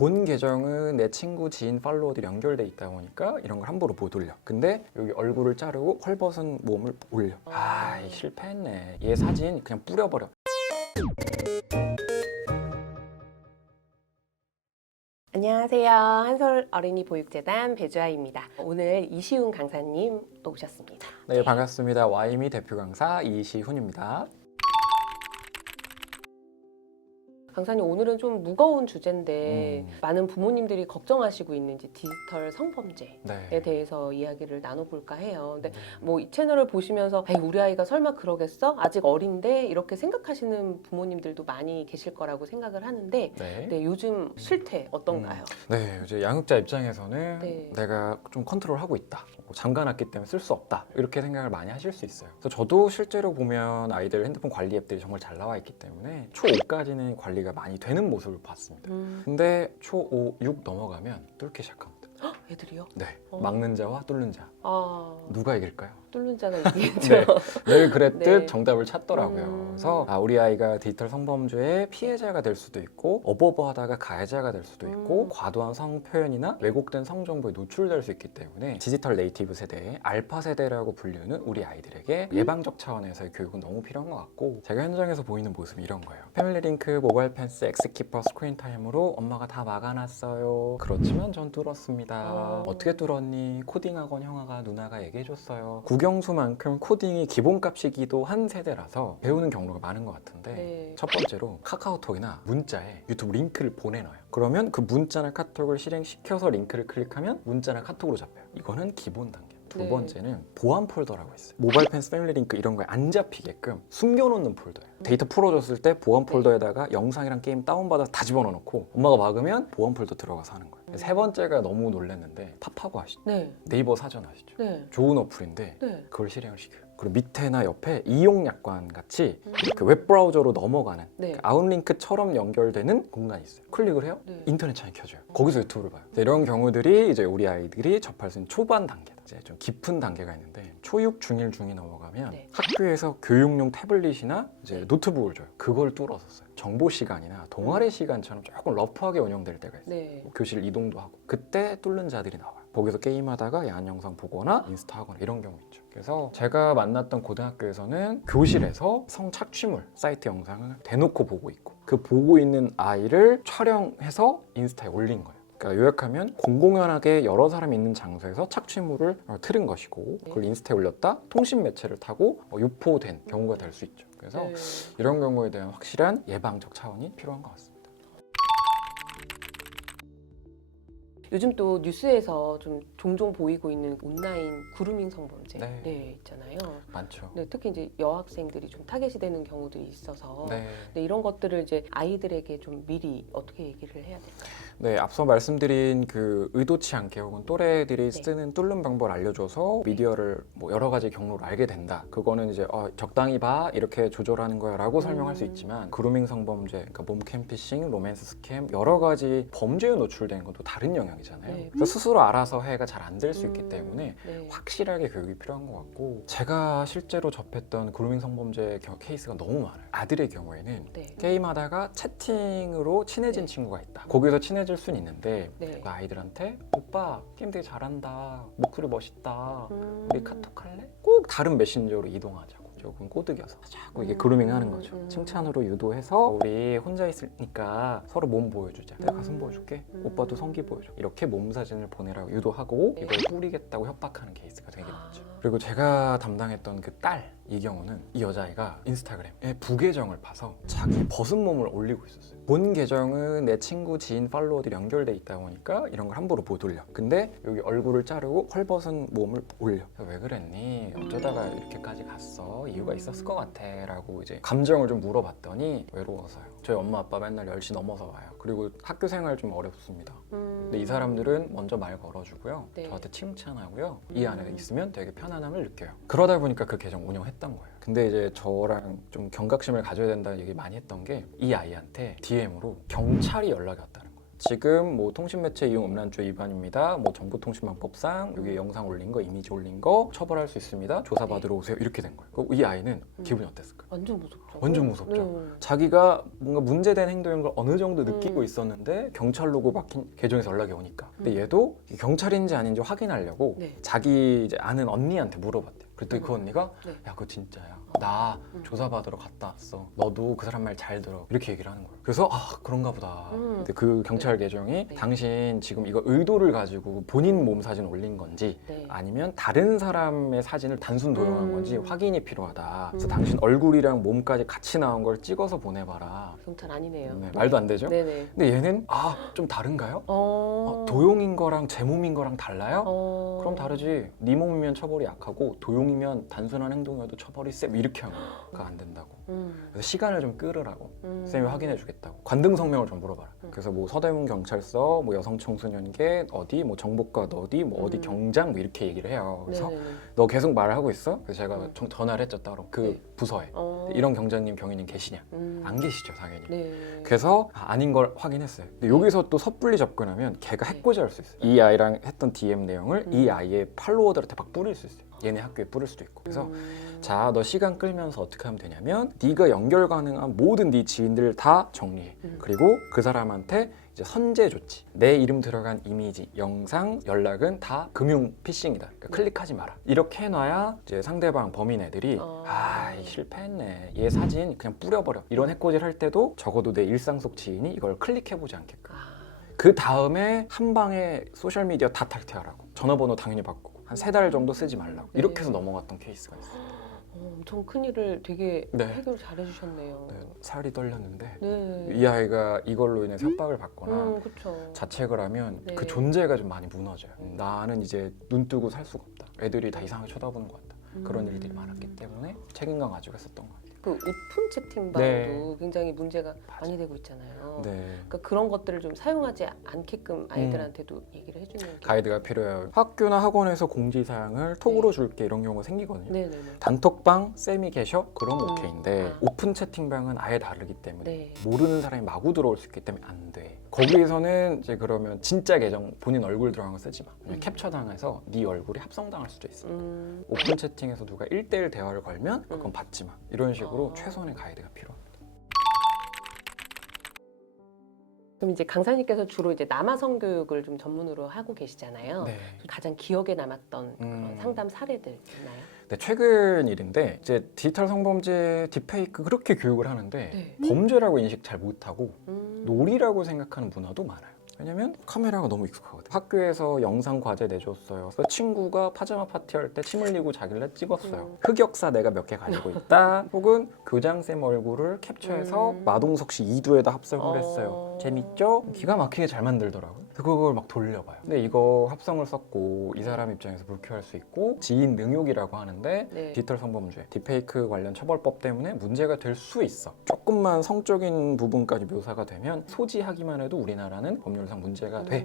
본 계정은 내 친구, 지인, 팔로워들이 연결돼 있다 보니까 이런 걸 함부로 못 올려. 근데 여기 얼굴을 자르고 헐벗은 몸을 올려. 실패했네. 얘 사진 그냥 뿌려버려. 안녕하세요. 한솔 어린이 보육재단 배주아입니다. 오늘 이시훈 강사님 또 오셨습니다. 네, 반갑습니다. 와이미 대표 강사 이시훈입니다. 강사님, 오늘은 좀 무거운 주제인데 많은 부모님들이 걱정하시고 있는 이제 디지털 성범죄에 네. 대해서 이야기를 나눠볼까 해요. 근데 뭐 이 채널을 보시면서 에이, 우리 아이가 설마 그러겠어? 아직 어린데? 이렇게 생각하시는 부모님들도 많이 계실 거라고 생각을 하는데 네, 요즘 실태 어떤가요? 네, 이제 양육자 입장에서는 네. 내가 좀 컨트롤하고 있다. 잠가놨기 때문에 쓸 수 없다. 이렇게 생각을 많이 하실 수 있어요. 그래서 저도 실제로 보면 아이들 핸드폰 관리 앱들이 정말 잘 나와 있기 때문에 초5까지는 관리가 많이 되는 모습을 봤습니다. 근데 초5, 6 넘어가면 뚫기 시작합니다. 애들이요? 네, 막는 자와 뚫는 자. 누가 이길까요? 뚫는 자가 이기겠죠. 네, 늘 그랬듯 네. 정답을 찾더라고요. 그래서 우리 아이가 디지털 성범죄의 피해자가 될 수도 있고 어버버하다가 가해자가 될 수도 있고 과도한 성 표현이나 왜곡된 성 정보에 노출될 수 있기 때문에 디지털 네이티브 세대, 알파 세대라고 불리는 우리 아이들에게 예방적 차원에서의 교육은 너무 필요한 것 같고, 제가 현장에서 보이는 모습이 이런 거예요. 패밀리링크, 모바일 펜스, 엑스키퍼, 스크린 타임으로 엄마가 다 막아놨어요. 그렇지만 전 뚫었습니다. 어떻게 뚫었니? 코딩학원 형아가 누나가 얘기해줬어요. 국영수만큼 코딩이 기본값이기도 한 세대라서 배우는 경로가 많은 것 같은데, 네. 첫 번째로 카카오톡이나 문자에 유튜브 링크를 보내놔요. 그러면 그 문자나 카톡을 실행시켜서 링크를 클릭하면 문자나 카톡으로 잡혀요. 이거는 기본 단계. 두 네. 번째는 보안 폴더라고 있어요. 모바일 펜스 패밀리 링크 이런 거에 안 잡히게끔 숨겨놓는 폴더예요. 데이터 풀어줬을 때 보안 폴더에다가 영상이랑 게임 다운받아서 다 집어넣고 엄마가 막으면 보안 폴더 들어가서 하는 거예요. 세 번째가 너무 놀랐는데 팝하고 아시죠? 네. 네이버 사전 아시죠? 네. 좋은 어플인데 네. 그걸 실행을 시켜요. 그리고 밑에나 옆에 이용 약관 같이 이렇게 웹 브라우저로 넘어가는 네. 아웃링크처럼 연결되는 공간이 있어요. 클릭을 해요. 네. 인터넷 창이 켜져요. 거기서 유튜브를 봐요. 이런 경우들이 이제 우리 아이들이 접할 수 있는 초반 단계다. 이제 좀 깊은 단계가 있는데 초6, 중1, 중2 넘어가면 네. 학교에서 교육용 태블릿이나 이제 노트북을 줘요. 그걸 뚫어서 써요. 정보 시간이나 동아리 시간처럼 조금 러프하게 운영될 때가 있어요. 네. 뭐 교실 이동도 하고 그때 뚫는 자들이 나와요. 거기서 게임하다가 야한 영상 보거나 인스타 하거나 이런 경우 있죠. 그래서 제가 만났던 고등학교에서는 교실에서 성착취물 사이트 영상을 대놓고 보고 있고, 그 보고 있는 아이를 촬영해서 인스타에 올린 거예요. 그러니까 요약하면 공공연하게 여러 사람이 있는 장소에서 착취물을 틀은 것이고, 그걸 인스타에 올렸다 통신 매체를 타고 유포된 경우가 될 수 있죠. 그래서 네. 이런 경우에 대한 확실한 예방적 차원이 필요한 것 같습니다. 요즘 또 뉴스에서 좀 종종 보이고 있는 온라인 그루밍 성범죄 네. 있잖아요. 많죠. 네, 특히 이제 여학생들이 좀 타겟이 되는 경우들이 있어서 네. 네, 이런 것들을 이제 아이들에게 좀 미리 어떻게 얘기를 해야 될까요? 네, 앞서 말씀드린 그 의도치 않게 혹은 또래들이 네. 쓰는 뚫는 방법을 알려줘서 미디어를 뭐 여러 가지 경로로 알게 된다. 그거는 이제 적당히 봐 이렇게 조절하는 거야라고 설명할 수 있지만, 그루밍 성범죄, 그러니까 몸캠 피싱, 로맨스 스캠 여러 가지 범죄에 노출된 것도 다른 영역이잖아요. 네. 그래서 스스로 알아서 해가 잘 안 될 수 있기 때문에 네. 확실하게 교육이 필요한 것 같고, 제가 실제로 접했던 그루밍 성범죄 케이스가 너무 많아요. 아들의 경우에는 네. 게임하다가 채팅으로 친해진 네. 친구가 있다. 거기서 친해질 수는 있는데 네. 그 아이들한테 오빠 게임 되게 잘한다, 목소리 멋있다, 우리 카톡 할래? 꼭 다른 메신저로 이동하자고 조금 꼬드겨서 자꾸 이게 그루밍 하는 거죠. 칭찬으로 유도해서 우리 혼자 있으니까 서로 몸 보여주자, 내가 가슴 보여줄게, 오빠도 성기 보여줘, 이렇게 몸 사진을 보내라고 유도하고 네. 이걸 뿌리겠다고 협박하는 케이스가 되게 많죠. 그리고 제가 담당했던 그 딸, 이 경우는 이 여자아이가 인스타그램에 부계정을 파서 자기 벗은 몸을 올리고 있었어요. 본 계정은 내 친구, 지인, 팔로워들이 연결돼 있다 보니까 이런 걸 함부로 못 올려. 근데 여기 얼굴을 자르고 헐벗은 몸을 올려. 왜 그랬니? 어쩌다가 이렇게까지 갔어? 이유가 있었을 것 같아 라고 이제 감정을 좀 물어봤더니 외로워서요. 저희 엄마 아빠 맨날 10시 넘어서 와요. 그리고 학교 생활 좀 어렵습니다. 근데 이 사람들은 먼저 말 걸어주고요. 네. 저한테 칭찬하고요. 이 안에 있으면 되게 편안함을 느껴요. 그러다 보니까 그 계정 운영했던 거예요. 근데 이제 저랑 좀 경각심을 가져야 된다는 얘기 많이 했던 게, 이 아이한테 DM으로 경찰이 연락이 왔다는 거예요. 지금 뭐 통신매체 이용 음란죄 위반입니다. 뭐 정보통신망법상 여기 영상 올린 거, 이미지 올린 거 처벌할 수 있습니다. 조사받으러 오세요. 이렇게 된 거예요. 이 아이는 기분이 어땠을까요? 완전 무섭죠. 완전 무섭죠. 네. 자기가 뭔가 문제된 행동인 걸 어느 정도 느끼고 음. 있었는데 경찰 로고 막힌 계정에서 연락이 오니까. 근데 얘도 경찰인지 아닌지 확인하려고 네. 자기 이제 아는 언니한테 물어봤대요. 그랬더니 그 언니가 네. 야 그거 진짜야. 나 조사받으러 갔다 왔어. 너도 그 사람 말 잘 들어. 이렇게 얘기를 하는 거예요. 그래서 아 그런가 보다. 근데 그 경찰 계정이 네. 당신 지금 이거 의도를 가지고 본인 몸 사진 올린 건지 네. 아니면 다른 사람의 사진을 단순 도용한 건지 확인이 필요하다. 그래서 음. 당신 얼굴이랑 몸까지 같이 나온 걸 찍어서 보내봐라. 경찰 아니네요. 네, 말도 안 되죠? 네네. 근데 얘는 아 좀 다른가요? 도용인 거랑 제 몸인 거랑 달라요? 그럼 다르지. 네 몸이면 처벌이 약하고 도용이면 단순한 행동이어도 처벌이 세. 이렇게 하는 거가 안 된다고. 그래서 시간을 좀 끌으라고 쌤이 확인해 주겠다고. 관등 성명을 좀 물어봐라. 그래서 뭐 서대문 경찰서, 뭐 여성청소년계 어디, 뭐 정보과 어디, 뭐 어디 경장 뭐 이렇게 얘기를 해요. 그래서 네네네. 너 계속 말을 하고 있어? 그래서 제가 전화를 했죠 따로 그 네. 부서에. 어. 이런 경장님 경위님 계시냐? 안 계시죠 당연히. 네. 그래서 아닌 걸 확인했어요. 근데 여기서 또 섣불리 접근하면 걔가 해코지할 수 있어요. 이 아이랑 했던 DM 내용을 이 아이의 팔로워들한테 막 뿌릴 수 있어요. 얘네 학교에 뿌릴 수도 있고. 그래서 자, 너 시간 끌면서 어떻게 하면 되냐면 네가 연결 가능한 모든 네 지인들 다 정리해. 그리고 그 사람한테 이제 선제 조치. 내 이름 들어간 이미지, 영상, 연락은 다 금융 피싱이다. 그러니까 클릭하지 마라. 이렇게 해놔야 이제 상대방 범인 애들이 실패했네. 얘 사진 그냥 뿌려버려. 이런 해코지를 할 때도 적어도 내 일상 속 지인이 이걸 클릭해보지 않게끔. 그 다음에 한 방에 소셜미디어 다 탈퇴하라고. 전화번호 당연히 바꾸고 한 3달 정도 쓰지 말라고. 이렇게 해서 넘어갔던 케이스가 있어요. 엄청 큰일을 되게 네. 해결 잘 해주셨네요. 네, 살이 떨렸는데 네. 이 아이가 이걸로 인해 협박을 받거나 그쵸. 자책을 하면 네. 그 존재가 좀 많이 무너져요. 나는 이제 눈 뜨고 살 수가 없다. 애들이 다 이상하게 쳐다보는 것 같다. 그런 일들이 많았기 때문에 책임감 가지고 했었던 것 같아요. 그 오픈 채팅방도 네. 굉장히 문제가 많이 되고 있잖아요. 네. 그러니까 그런 것들을 좀 사용하지 않게끔 아이들한테도 얘기를 해주는 게 가이드가 필요해요. 학교나 학원에서 공지사항을 톡으로 줄게 이런 경우가 생기거든요. 네네네. 단톡방 쌤이 계셔? 그럼 오케이인데 아. 오픈 채팅방은 아예 다르기 때문에 네. 모르는 사람이 마구 들어올 수 있기 때문에 안 돼. 거기에서는 이제 그러면 진짜 계정 본인 얼굴 들어간 거 쓰지 마. 왜냐면 캡처 당해서 네 얼굴이 합성당할 수도 있어. 오픈 채팅에서 누가 1대1 대화를 걸면 그건 받지 마. 이런 식으로 최소한의 가이드가 필요합니다. 그럼 이제 강사님께서 주로 이제 남아성 교육을 좀 전문으로 하고 계시잖아요. 네. 가장 기억에 남았던 그런 상담 사례들 있나요? 네, 최근 일인데 이제 디지털 성범죄 딥페이크 그렇게 교육을 하는데 네. 범죄라고 인식 잘 못하고 놀이라고 생각하는 문화도 많아요. 왜냐면 카메라가 너무 익숙하거든. 학교에서 영상 과제 내줬어요. 그래서 친구가 파자마 파티할 때 침 흘리고 자길래 찍었어요. 흑역사 내가 몇 개 가지고 있다. 혹은 교장쌤 얼굴을 캡처해서 마동석 씨 2두에다 합성을 했어요. 재밌죠? 기가 막히게 잘 만들더라고요. 그래서 그걸 막 돌려봐요. 근데 이거 합성을 썼고 이 사람 입장에서 불쾌할 수 있고 지인 능욕이라고 하는데 네. 디지털 성범죄, 딥페이크 관련 처벌법 때문에 문제가 될 수 있어. 조금만 성적인 부분까지 묘사가 되면 소지하기만 해도 우리나라는 법률상 문제가 돼.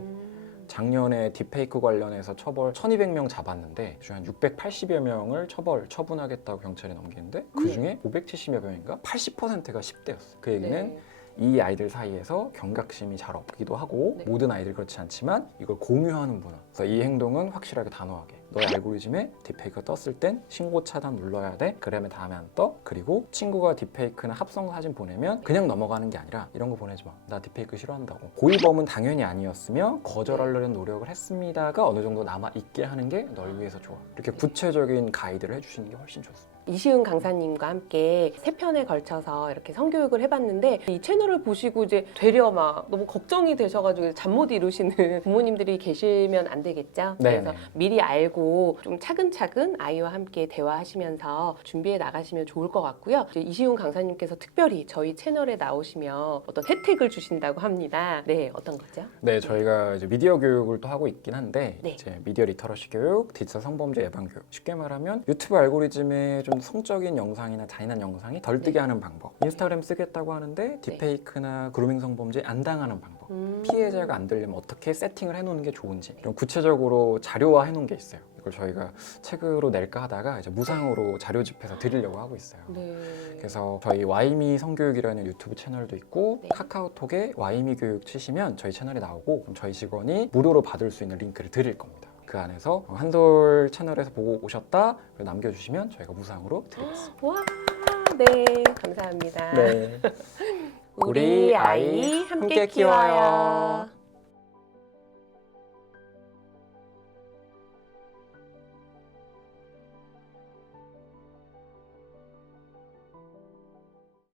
작년에 딥페이크 관련해서 처벌 1200명 잡았는데 그중에 한 680여 명을 처분하겠다고 경찰이 넘기는데 그중에 570여 명인가 80%가 10대였어. 그 얘기는 네. 이 아이들 사이에서 경각심이 잘 없기도 하고 네. 모든 아이들이 그렇지 않지만 이걸 공유하는 문화. 그래서 이 행동은 확실하게 단호하게 너의 알고리즘에 딥페이크가 떴을 땐 신고 차단 눌러야 돼. 그러면 다음에 안 떠. 그리고 친구가 딥페이크나 합성 사진 보내면 그냥 넘어가는 게 아니라 이런 거 보내지 마. 나 딥페이크 싫어한다고. 고의범은 당연히 아니었으며 거절하려는 노력을 했습니다가 어느 정도 남아있게 하는 게 널 위해서 좋아. 이렇게 구체적인 가이드를 해주시는 게 훨씬 좋습니다. 이시은 강사님과 함께 3편에 걸쳐서 이렇게 성교육을 해봤는데 이 채널을 보시고 이제 되려 막 너무 걱정이 되셔가지고 잠 못 이루시는 부모님들이 계시면 안 되겠죠? 네네. 그래서 미리 알고 좀 차근차근 아이와 함께 대화하시면서 준비해 나가시면 좋을 것 같고요. 이제 이시은 강사님께서 특별히 저희 채널에 나오시면 어떤 혜택을 주신다고 합니다. 네, 어떤 거죠? 네, 저희가 이제 미디어 교육을 또 하고 있긴 한데 네. 이제 미디어 리터러시 교육, 디지털 성범죄 예방 교육. 쉽게 말하면 유튜브 알고리즘에 좀 성적인 영상이나 잔인한 영상이 덜 뜨게 하는 방법. 인스타그램 쓰겠다고 하는데 딥페이크나 그루밍 성범죄 안 당하는 방법. 피해자가 안 들리면 어떻게 세팅을 해놓는 게 좋은지 이런 구체적으로 자료화 해놓은 게 있어요. 이걸 저희가 책으로 낼까 하다가 이제 무상으로 자료집해서 드리려고 하고 있어요. 네. 그래서 저희 와이미 성교육이라는 유튜브 채널도 있고 네. 카카오톡에 와이미 교육 치시면 저희 채널이 나오고 그럼 저희 직원이 무료로 받을 수 있는 링크를 드릴 겁니다. 그 안에서 한솔 채널에서 보고 오셨다 남겨주시면 저희가 무상으로 드리겠습니다. 와, 네, 감사합니다. 네. 우리 아이 함께 키워요.